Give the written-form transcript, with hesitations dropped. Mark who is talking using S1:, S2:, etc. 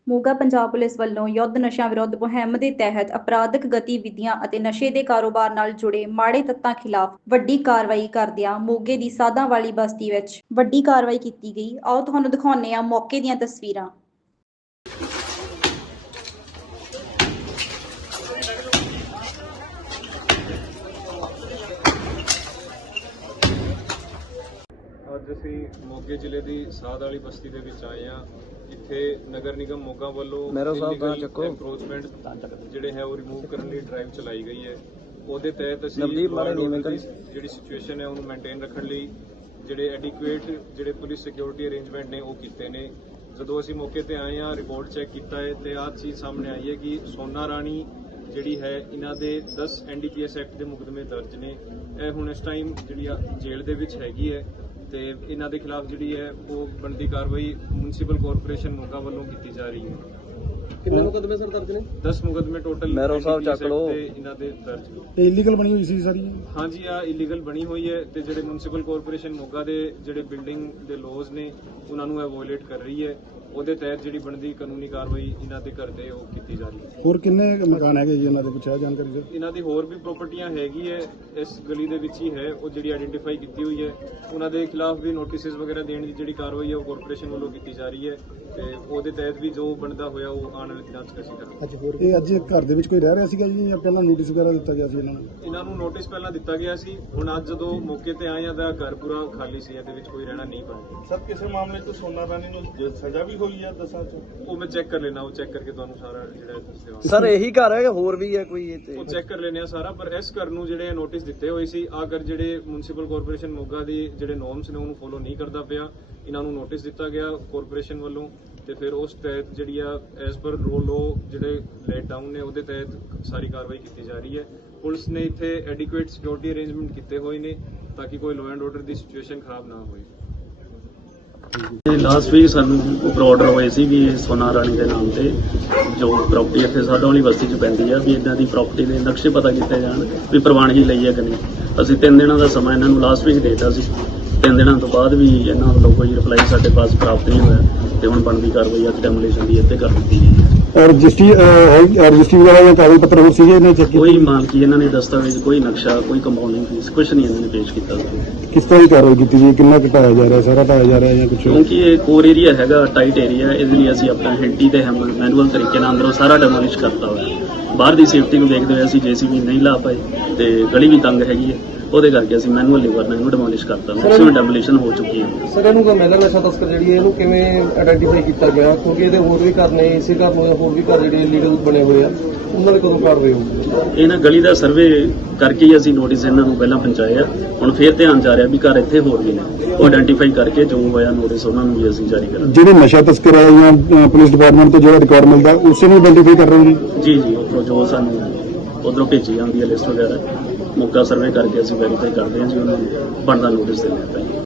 S1: Moga Punjab police ਵੱਲੋਂ ਯੁੱਧ ਨਸ਼ਿਆਂ ਵਿਰੁੱਧ ਮੁਹਿੰਮ ਦੇ ਤਹਿਤ ਅਪਰਾਧਿਕ ਗਤੀਵਿਧੀਆਂ ਅਤੇ ਨਸ਼ੇ ਦੇ ਕਾਰੋਬਾਰ ਨਾਲ ਜੁੜੇ ਮਾੜੇ ਤੱਤਾਂ ਖਿਲਾਫ ਵੱਡੀ ਕਾਰਵਾਈ ਕਰਦਿਆਂ ਮੋਗੇ ਦੀ ਸਾਧਾਂ ਵਾਲੀ ਬਸਤੀ ਵਿੱਚ ਵੱਡੀ ਕਾਰਵਾਈ ਕੀਤੀ ਗਈ। ਆਓ ਤੁਹਾਨੂੰ ਦਿਖਾਉਂਦੇ ਹਾਂ ਮੌਕੇ ਦੀਆਂ ਤਸਵੀਰਾਂ।
S2: ਅੱਜ ਅਸੀਂ ਮੋਗੇ ਜ਼ਿਲ੍ਹੇ ਦੀ ਸਾਧ ਵਾਲੀ ਬਸਤੀ ਦੇ ਵਿੱਚ ਆਏ ਹਾਂ। ਇੱਥੇ ਨਗਰ ਨਿਗਮ ਮੋਗਾ ਵੱਲੋਂ ਐਨਕਰੋਚਮੈਂਟ ਜਿਹੜੇ ਹੈ ਉਹ ਰਿਮੂਵ ਕਰਨ ਲਈ ਡਰਾਈਵ ਚਲਾਈ ਗਈ ਹੈ। ਉਹਦੇ ਤਹਿਤ ਅਸੀਂ ਜਿਹੜੀ ਸਿਚੁਏਸ਼ਨ ਹੈ ਉਹਨੂੰ ਮੇਨਟੇਨ ਰੱਖਣ ਲਈ ਜਿਹੜੇ ਐਡਿਕੁਏਟ ਜਿਹੜੇ ਪੁਲਿਸ ਸਿਕਿਉਰਿਟੀ ਅਰੇਂਜਮੈਂਟ ਨੇ ਉਹ ਕੀਤੇ ਨੇ। ਜਦੋਂ ਅਸੀਂ ਮੌਕੇ ਤੇ ਆਏ ਹਾਂ, ਰਿਪੋਰਟ ਚੈੱਕ ਕੀਤਾ ਹੈ ਤੇ ਆਹ ਚੀਜ਼ ਸਾਹਮਣੇ ਆਈ ਹੈ ਕਿ ਸੋਨਾ ਰਾਣੀ ਜਿਹੜੀ ਹੈ ਇਹਨਾਂ ਦੇ 10 NDPS ਐਕਟ ਦੇ ਮੁਕੱਦਮੇ ਦਰਜ ਨੇ। ਇਹ ਹੁਣ ਇਸ ਟਾਈਮ ਜਿਹੜੀ ਜੇਲ੍ਹ ਦੇ ਵਿੱਚ ਹੈਗੀ ਹੈ ਤੇ ਇਹਨਾਂ ਦੇ ਖਿਲਾਫ ਜਿਹੜੀ ਹੈ ਉਹ ਬਣਦੀ ਕਾਰਵਾਈ ਮਿਊਨਿਸਪਲ ਕਾਰਪੋਰੇਸ਼ਨ ਮੋਗਾ ਵੱਲੋਂ ਕੀਤੀ ਜਾ ਰਹੀ ਹੈ।
S3: ਕਿੰਨੇ ਮੁਕੱਦਮੇ ਸਰ ਦਰਜ ਨੇ?
S2: 10 ਮੁਕੱਦਮੇ ਟੋਟਲ
S3: ਮੈਰੋ ਸਾਹਿਬ ਚੱਕ ਲਓ
S2: ਤੇ ਇਹਨਾਂ ਦੇ ਦਰਜ।
S3: ਇਹ ਇਲੀਗਲ ਬਣੀ ਹੋਈ ਸੀ ਸਾਰੀ?
S2: ਹਾਂਜੀ, ਆ ਇਲੀਗਲ ਬਣੀ ਹੋਈ ਹੈ ਤੇ ਜਿਹੜੇ ਮਿਊਨਿਸਪਲ ਕਾਰਪੋਰੇਸ਼ਨ ਮੋਗਾ ਦੇ ਜਿਹੜੇ ਬਿਲਡਿੰਗ ਦੇ ਲੋਜ਼ ਨੇ ਉਹਨਾਂ ਨੂੰ ਇਹ ਵਾਇਓਲੇਟ ਕਰ ਰਹੀ ਹੈ। ਉਹਦੇ ਤਹਿਤ ਜਿਹੜੀ ਬਣਦੀ ਕਾਨੂੰਨੀ ਕਾਰਵਾਈ ਇਹਨਾਂ ਦੇ ਕਰਦੇ ਉਹ ਕੀਤੀ ਜਾ ਰਹੀ ਹੈ।
S3: ਹੋਰ ਕਿੰਨੇ ਮਕਾਨ ਹੈਗੇ ਜੀ ਇਹਨਾਂ ਦੇ ਪੁੱਛਿਆ ਜਾਣਕਾਰੀ ਸਰ?
S2: ਇਹਨਾਂ ਦੀ ਹੋਰ ਵੀ ਪ੍ਰਾਪਰਟੀਆਂ ਹੈਗੀ ਹੈ ਇਸ ਗਲੀ ਦੇ ਵਿੱਚ ਹੀ ਹੈ, ਉਹ ਜਿਹੜੀ ਆਇਡੈਂਟੀਫਾਈ ਕੀਤੀ ਹੋਈ ਹੈ। ਉਹਨਾਂ ਦੇ ਖਿਲਾਫ ਵੀ ਨੋਟਿਸਿਸ ਵਗੈਰਾ ਦੇਣ ਦੀ ਜਿਹੜੀ ਕਾਰਵਾਈ ਹੈ ਉਹ ਕਾਰਪੋਰੇਸ਼ਨ ਵੱਲੋਂ ਕੀਤੀ ਜਾ ਰਹੀ ਹੈ ਤੇ ਉਹਦੇ ਤਹਿਤ ਵੀ ਜੋ ਬਣਦਾ ਹੋਇਆ ਉਹ ਆਉਣ ਵਾਲੇ ਦਿਨਾਂ 'ਚ ਅਸੀਂ ਕਰਾਂਗੇ।
S3: ਇਹ ਅੱਜ ਘਰ ਦੇ ਵਿੱਚ ਕੋਈ ਰਹਿ ਰਿਹਾ ਸੀਗਾ ਜੀ ਜਾਂ ਪਹਿਲਾਂ ਨੋਟਿਸ ਵਗੈਰਾ ਦਿੱਤਾ ਗਿਆ ਸੀ ਇਹਨਾਂ ਨੂੰ?
S2: ਇਹਨਾਂ ਨੂੰ ਨੋਟਿਸ ਪਹਿਲਾਂ ਦਿੱਤਾ ਗਿਆ ਸੀ। ਹੁਣ ਅੱਜ ਜਦੋਂ ਮੌਕੇ ਤੇ ਆਏ ਆ ਤਾਂ ਘਰ ਪੂਰਾ ਖਾਲੀ ਸੀ, ਇਹਦੇ ਵਿੱਚ ਕੋਈ ਰਹਿਣਾ ਨਹੀਂ ਪਾਇਆ।
S4: ਸਰ ਕਿਸੇ ਮਾਮਲੇ 'ਚ ਸੋਨਾ ਰਾਣੀ ਨੂੰ ਸਜ਼ਾ ਵੀ ਹੋਈ ਹੈ 10 'ਚ?
S2: ਉਹ ਮੈਂ ਚੈੱਕ ਕਰ ਲੈਣਾ, ਉਹ ਚੈੱਕ ਕਰਕੇ ਤੁਹਾਨੂੰ ਸਾਰਾ ਜਿਹੜਾ ਦੱਸ ਦੇਵਾਂ।
S3: ਸਰ ਇਹੀ ਘਰ ਹੈ ਕਿ ਹੋਰ ਵੀ ਹੈ ਕੋਈ?
S2: ਉਹ ਚੈੱਕ ਕਰ ਲੈਣੇ ਆ ਸਾਰਾ, ਪਰ ਇਸ ਘਰ ਨੂੰ ਜਿਹੜੇ ਨੋਟਿਸ ਦਿੱਤੇ ਹੋਏ ਸੀ ਅਗਰ ਜਿਹੜੇ ਮਿਊਨਿਸਪਲ ਕਾਰਪੋਰੇਸ਼ਨ ਮੋਗਾ ਦੀ ਜਿਹੜੇ ਨੋਰਮਸ ਨੇ ਉਹਨੂੰ ਫੋਲੋ ਨਹੀਂ ਕਰਦਾ ਪਿਆ, ਇਹਨਾਂ ਨੂੰ ਨੋਟਿਸ ਦਿੱਤਾ ਗਿਆ ਕਾਰਪੋਰੇਸ਼ਨ ਵੱਲੋਂ ਤੇ ਫਿਰ ਉਸ ਤਹਿਤ ਜਿਹੜੀ ਆ ਐਸ ਪਰ ਲੋ ਜਿਹੜੇ ਲੇਟ ਡਾਊਨ ਨੇ ਉਹਦੇ ਤਹਿਤ ਸਾਰੀ ਕਾਰਵਾਈ ਕੀਤੀ ਜਾ ਰਹੀ ਹੈ। ਪੁਲਿਸ ਨੇ ਇੱਥੇ ਐਡਿਕੁਏਟ ਸਿਕਿਉਰਿਟੀ ਅਰੇਂਜਮੈਂਟ ਕੀਤੇ ਹੋਏ ਨੇ ਤਾਂ ਕਿ ਕੋਈ ਲਾਅ ਐਂਡ ਆਰਡਰ ਦੀ ਸਿਚੁਏਸ਼ਨ ਖਰਾਬ ਨਾ ਹੋਵੇ।
S5: ਲਾਸਟ ਵੀਕ ਸਾਨੂੰ ਉੱਪਰ ਆਰਡਰ ਹੋਏ ਸੀ ਵੀ ਸੋਨਾ ਰਾਣੀ ਦੇ ਨਾਮ ਤੇ ਜੋ ਪ੍ਰਾਪਰਟੀ ਇੱਥੇ ਸਾਡਾ ਵਾਲੀ ਬਸਤੀ 'ਚ ਪੈਂਦੀ ਆ ਵੀ ਇਦਾਂ ਦੀ ਪ੍ਰਾਪਰਟੀ ਦੇ ਨਕਸ਼ੇ ਪਤਾ ਕੀਤੇ ਜਾਣ ਵੀ ਪ੍ਰਵਾਨਗੀ ਲਈ ਹੈ ਕਿ ਨਹੀਂ। ਅਸੀਂ 3 ਦਿਨਾਂ ਦਾ ਸਮਾਂ ਇਹਨਾਂ ਨੂੰ ਲਾਸਟ ਵੀਕ ਦੇ ਦਿੱਤਾ ਸੀ। 3 ਦਿਨਾਂ ਤੋਂ ਬਾਅਦ ਵੀ ਇਹਨਾਂ ਵੱਲੋਂ ਕੋਈ ਰਿਪਲਾਈ ਸਾਡੇ ਪਾਸ ਪ੍ਰਾਪਤ ਨਹੀਂ ਹੋਇਆ ਤੇ ਹੁਣ ਬਣਦੀ ਕਾਰਵਾਈ ਅੱਜ ਡੈਮੋਲੀਸ਼ਨ ਦੀ ਇੱਥੇ ਕਰ ਦਿੱਤੀ ਗਈ ਹੈ।
S3: ਰਜਿਸਟਰੀ ਵਗੈਰਾ ਜਾਂ ਕਾਗਜ਼ ਪੱਤਰ ਹੋਰ ਸੀਗੇ ਇਹਨਾਂ ਚੈੱਕ?
S5: ਕੋਈ ਮਾਲਕੀ ਇਹਨਾਂ ਨੇ ਦਸਤਾਵੇਜ਼, ਕੋਈ ਨਕਸ਼ਾ, ਕੋਈ ਕੰਪਾਊਂਡਿੰਗ ਫੀਸ ਕੁਝ ਨਹੀਂ ਇਹਨਾਂ ਨੇ ਪੇਸ਼ ਕੀਤਾ।
S3: ਕਿਸ ਤਰ੍ਹਾਂ ਦੀ ਕਾਰਵਾਈ ਕੀਤੀ ਜੀ? ਕਿੰਨਾ ਘਟਾਇਆ ਜਾ ਰਿਹਾ? ਸਾਰਾ ਢਾਇਆ ਜਾ ਰਿਹਾ ਜਾਂ ਕੁਝ?
S5: ਕਿਉਂਕਿ ਇਹ ਕੋਰ ਏਰੀਆ ਹੈਗਾ, ਟਾਈਟ ਏਰੀਆ, ਇਹਦੇ ਲਈ ਅਸੀਂ ਆਪਣਾ ਹੈਂਡੀ ਤੇ ਮੈਨੂਅਲ ਤਰੀਕੇ ਨਾਲ ਅੰਦਰੋਂ ਸਾਰਾ ਡੈਮੋਲਿਸ਼ ਕਰਤਾ ਹੋਇਆ। ਬਾਹਰ ਦੀ ਸੇਫਟੀ ਨੂੰ ਦੇਖਦੇ ਹੋਏ ਅਸੀਂ JCB ਨਹੀਂ ਲਾ ਪਾਏ ਤੇ ਗਲੀ ਵੀ ਤੰਗ ਹੈਗੀ ਹੈ, ਉਹਦੇ ਕਰਕੇ ਅਸੀਂ ਮੈਨੂਅਲ ਲੀਵਰ ਨਾਲ ਇਹਨੂੰ ਡੈਮੋਲਿਸ਼ ਕਰਤਾ। ਮੈਕਸਿਮਮ ਡੈਮੋਲੀਸ਼ਨ ਹੋ ਚੁੱਕੀ ਹੈ।
S6: ਸਰ ਇਹਨੂੰ ਤਾਂ ਮਹਿਲਾ ਨਸ਼ਾ ਤਸਕਰ ਜਿਹੜੀ ਹੈ ਇਹਨੂੰ ਕਿਵੇਂ ਆਇਡੈਂਟੀਫਾਈ ਕੀਤਾ ਗਿਆ? ਕਿਉਂਕਿ ਇਹਦੇ ਹੋਰ ਵੀ ਘਰ ਨੇ, ਇਸੇ ਘਰ ਨੂੰ ਹੋਰ ਵੀ ਘਰ ਜਿਹੜੇ ਲੀਗਲ ਬਣੇ ਹੋਏ ਆ, ਉਹਨਾਂ ਦੇ ਕਦੋਂ ਕਾਰਵਾਈ ਹੋਊਗੀ?
S5: ਇਹਨਾਂ ਗਲੀ ਦਾ ਸਰਵੇ ਕਰਕੇ ਹੀ ਅਸੀਂ ਨੋਟਿਸ ਇਹਨਾਂ ਨੂੰ ਪਹਿਲਾਂ ਪਹੁੰਚਾਏ ਆ। ਹੁਣ ਫੇਰ ਧਿਆਨ ਜਾ ਰਿਹਾ ਵੀ ਘਰ ਇੱਥੇ ਹੋਰ ਵੀ ਨੇ, ਉਹ ਆਇਡੈਂਟੀਫਾਈ ਕਰਕੇ ਜੋ ਹੋਇਆ ਨੋਟਿਸ ਉਹਨਾਂ ਨੂੰ ਵੀ ਅਸੀਂ ਜਾਰੀ ਕਰਾਂਗੇ।
S3: ਜਿਹੜੇ ਨਸ਼ਾ ਤਸਕਰ ਹੈ ਜਾਂ ਪੁਲਿਸ ਡਿਪਾਰਟਮੈਂਟ ਤੋਂ ਜਿਹੜਾ ਰਿਕਾਰਡ ਮਿਲਦਾ ਉਸੇ ਨੂੰ ਆਇਡੈਂਟੀਫਾਈ ਕਰ ਰਹੇ ਹੋ ਜੀ?
S5: ਜੀ ਉੱਪਰੋਂ ਜੋ ਸਾਨੂੰ ਉੱਧਰੋਂ ਭੇਜੀ ਜਾਂਦੀ ਹੈ ਲਿਸਟ ਵਗੈਰਾ, ਮੌਕਾ ਸਰਵੇ ਕਰਕੇ ਅਸੀਂ ਵੈਰੀਫਾਈ ਕਰਦੇ ਹਾਂ ਜੀ, ਉਹਨਾਂ ਨੂੰ ਬਣਦਾ ਨੋਟਿਸ ਦੇ ਦਿੰਦੇ ਹਾਂ।